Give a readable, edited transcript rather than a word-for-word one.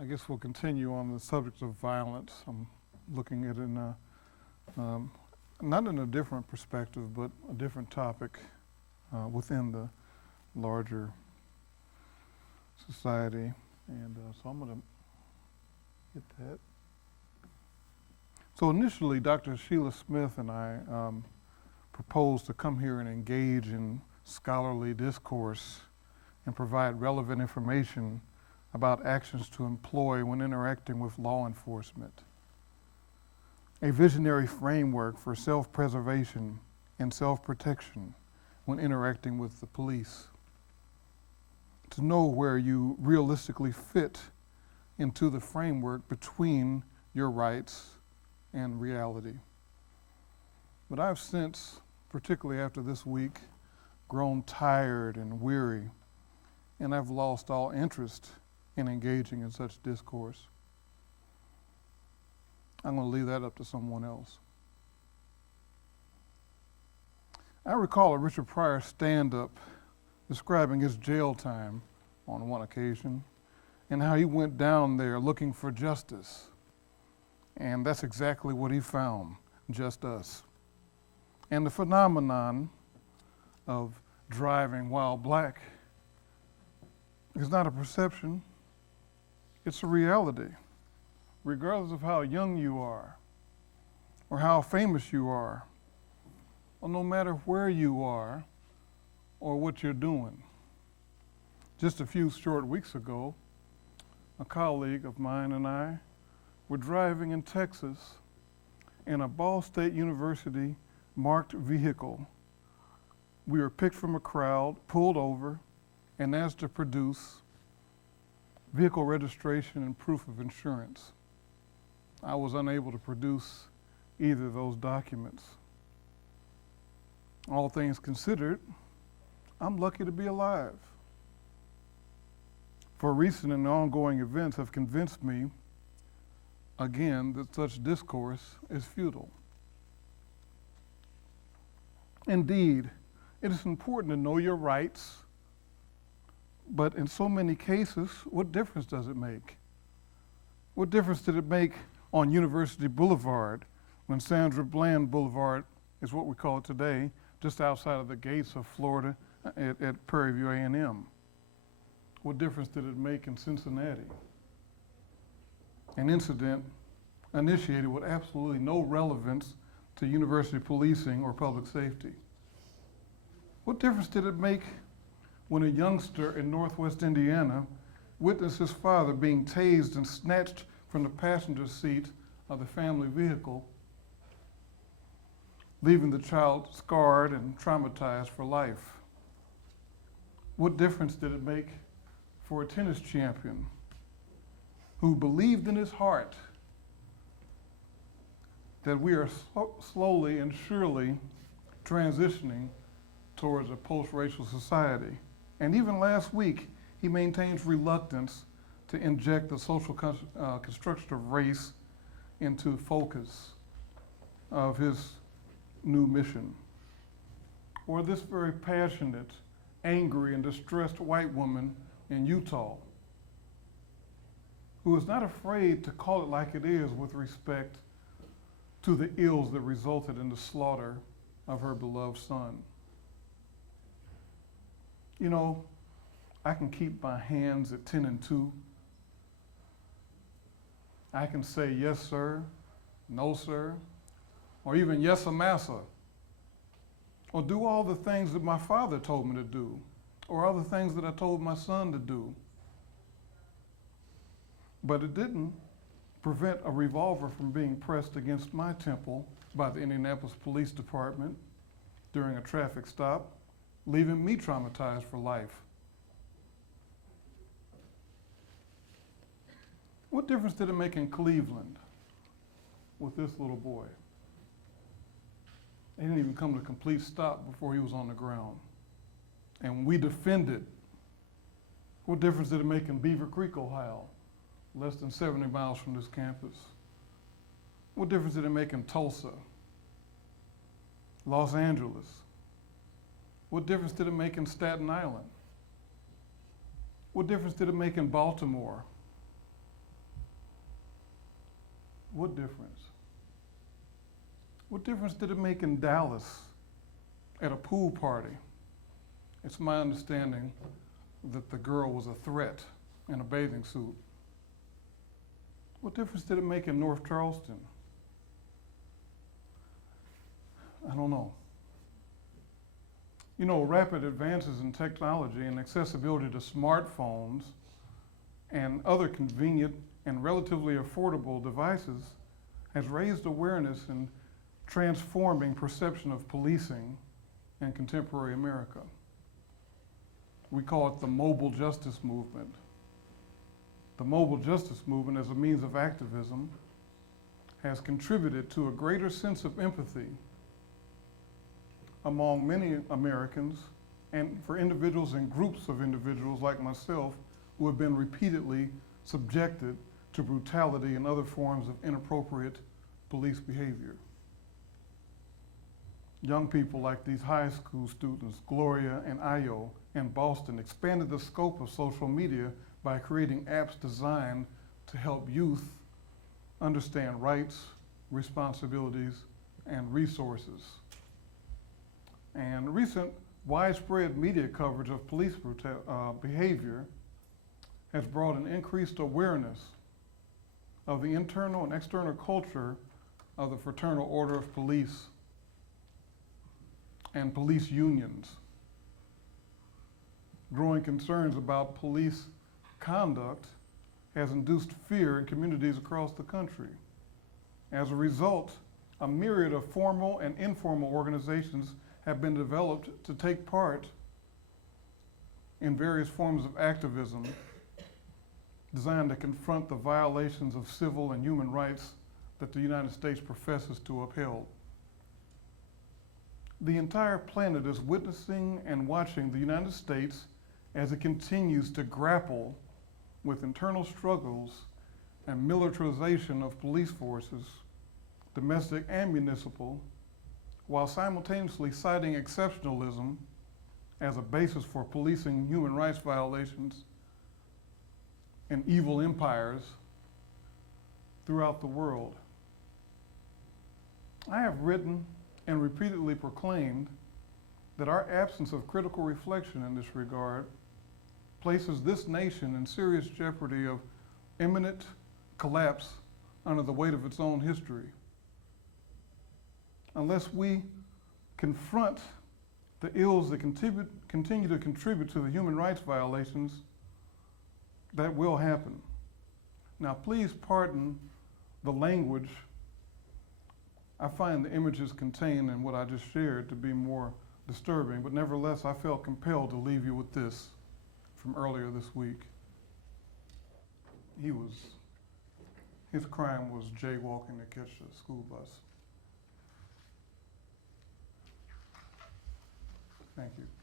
I guess we'll continue on the subject of violence. I'm looking at it not in a different perspective, but a different topic within the larger society. And so I'm going to hit that. So initially, Dr. Sheila Smith and I proposed to come here and engage in scholarly discourse and provide relevant information about actions to employ when interacting with law enforcement. A visionary framework for self-preservation and self-protection when interacting with the police. To know where you realistically fit into the framework between your rights and reality. But I've since, particularly after this week, grown tired and weary, and I've lost all interest in engaging in such discourse. I'm going to leave that up to someone else. I recall a Richard Pryor stand-up describing his jail time on one occasion and how he went down there looking for justice. And that's exactly what he found, just us. And the phenomenon of driving while black is not a perception, it's a reality. Regardless of how young you are, or how famous you are, or no matter where you are, or what you're doing. Just a few short weeks ago, a colleague of mine and I were driving in Texas in a Ball State University marked vehicle. We were picked from a crowd, pulled over, and asked to produce vehicle registration and proof of insurance. I was unable to produce either of those documents. All things considered, I'm lucky to be alive. For recent and ongoing events have convinced me, again, that such discourse is futile. Indeed, it is important to know your rights, but in so many cases, what difference does it make? What difference did it make on University Boulevard when Sandra Bland Boulevard is what we call it today, just outside of the gates of Florida at Prairie View A&M? What difference did it make in Cincinnati? An incident initiated with absolutely no relevance to university policing or public safety. What difference did it make when a youngster in Northwest Indiana witnessed his father being tased and snatched from the passenger seat of the family vehicle, leaving the child scarred and traumatized for life? What difference did it make for a tennis champion who believed in his heart that we are slowly and surely transitioning towards a post-racial society? And even last week, he maintains reluctance to inject the social construction of race into focus of his new mission. Or this very passionate, angry, and distressed white woman in Utah who is not afraid to call it like it is with respect to the ills that resulted in the slaughter of her beloved son. You know, I can keep my hands at 10 and 2. I can say yes, sir, no, sir, or even yes, massa, or do all the things that my father told me to do, or all the things that I told my son to do. But it didn't prevent a revolver from being pressed against my temple by the Indianapolis Police Department during a traffic stop, leaving me traumatized for life. What difference did it make in Cleveland with this little boy? He didn't even come to a complete stop before he was on the ground. And we defended. What difference did it make in Beaver Creek, Ohio, less than 70 miles from this campus? What difference did it make in Tulsa, Los Angeles? What difference did it make in Staten Island? What difference did it make in Baltimore? What difference? What difference did it make in Dallas at a pool party? It's my understanding that the girl was a threat in a bathing suit. What difference did it make in North Charleston? I don't know. You know, rapid advances in technology and accessibility to smartphones and other convenient and relatively affordable devices has raised awareness in transforming perception of policing in contemporary America. We call it the mobile justice movement. The mobile justice movement, as a means of activism, has contributed to a greater sense of empathy among many Americans and for individuals and groups of individuals like myself who have been repeatedly subjected to brutality and other forms of inappropriate police behavior. Young people like these high school students, Gloria and Ayo in Boston, expanded the scope of social media by creating apps designed to help youth understand rights, responsibilities, and resources. And recent widespread media coverage of police behavior has brought an increased awareness of the internal and external culture of the Fraternal Order of Police and police unions. Growing concerns about police conduct has induced fear in communities across the country. As a result, a myriad of formal and informal organizations have been developed to take part in various forms of activism designed to confront the violations of civil and human rights that the United States professes to uphold. The entire planet is witnessing and watching the United States as it continues to grapple with internal struggles and militarization of police forces, domestic and municipal, while simultaneously citing exceptionalism as a basis for policing human rights violations in evil empires throughout the world. I have written and repeatedly proclaimed that our absence of critical reflection in this regard places this nation in serious jeopardy of imminent collapse under the weight of its own history. Unless we confront the ills that continue to contribute to the human rights violations, that will happen. Now, please pardon the language. I find the images contained in what I just shared to be more disturbing, but nevertheless, I felt compelled to leave you with this from earlier this week. His crime was jaywalking to catch a school bus. Thank you.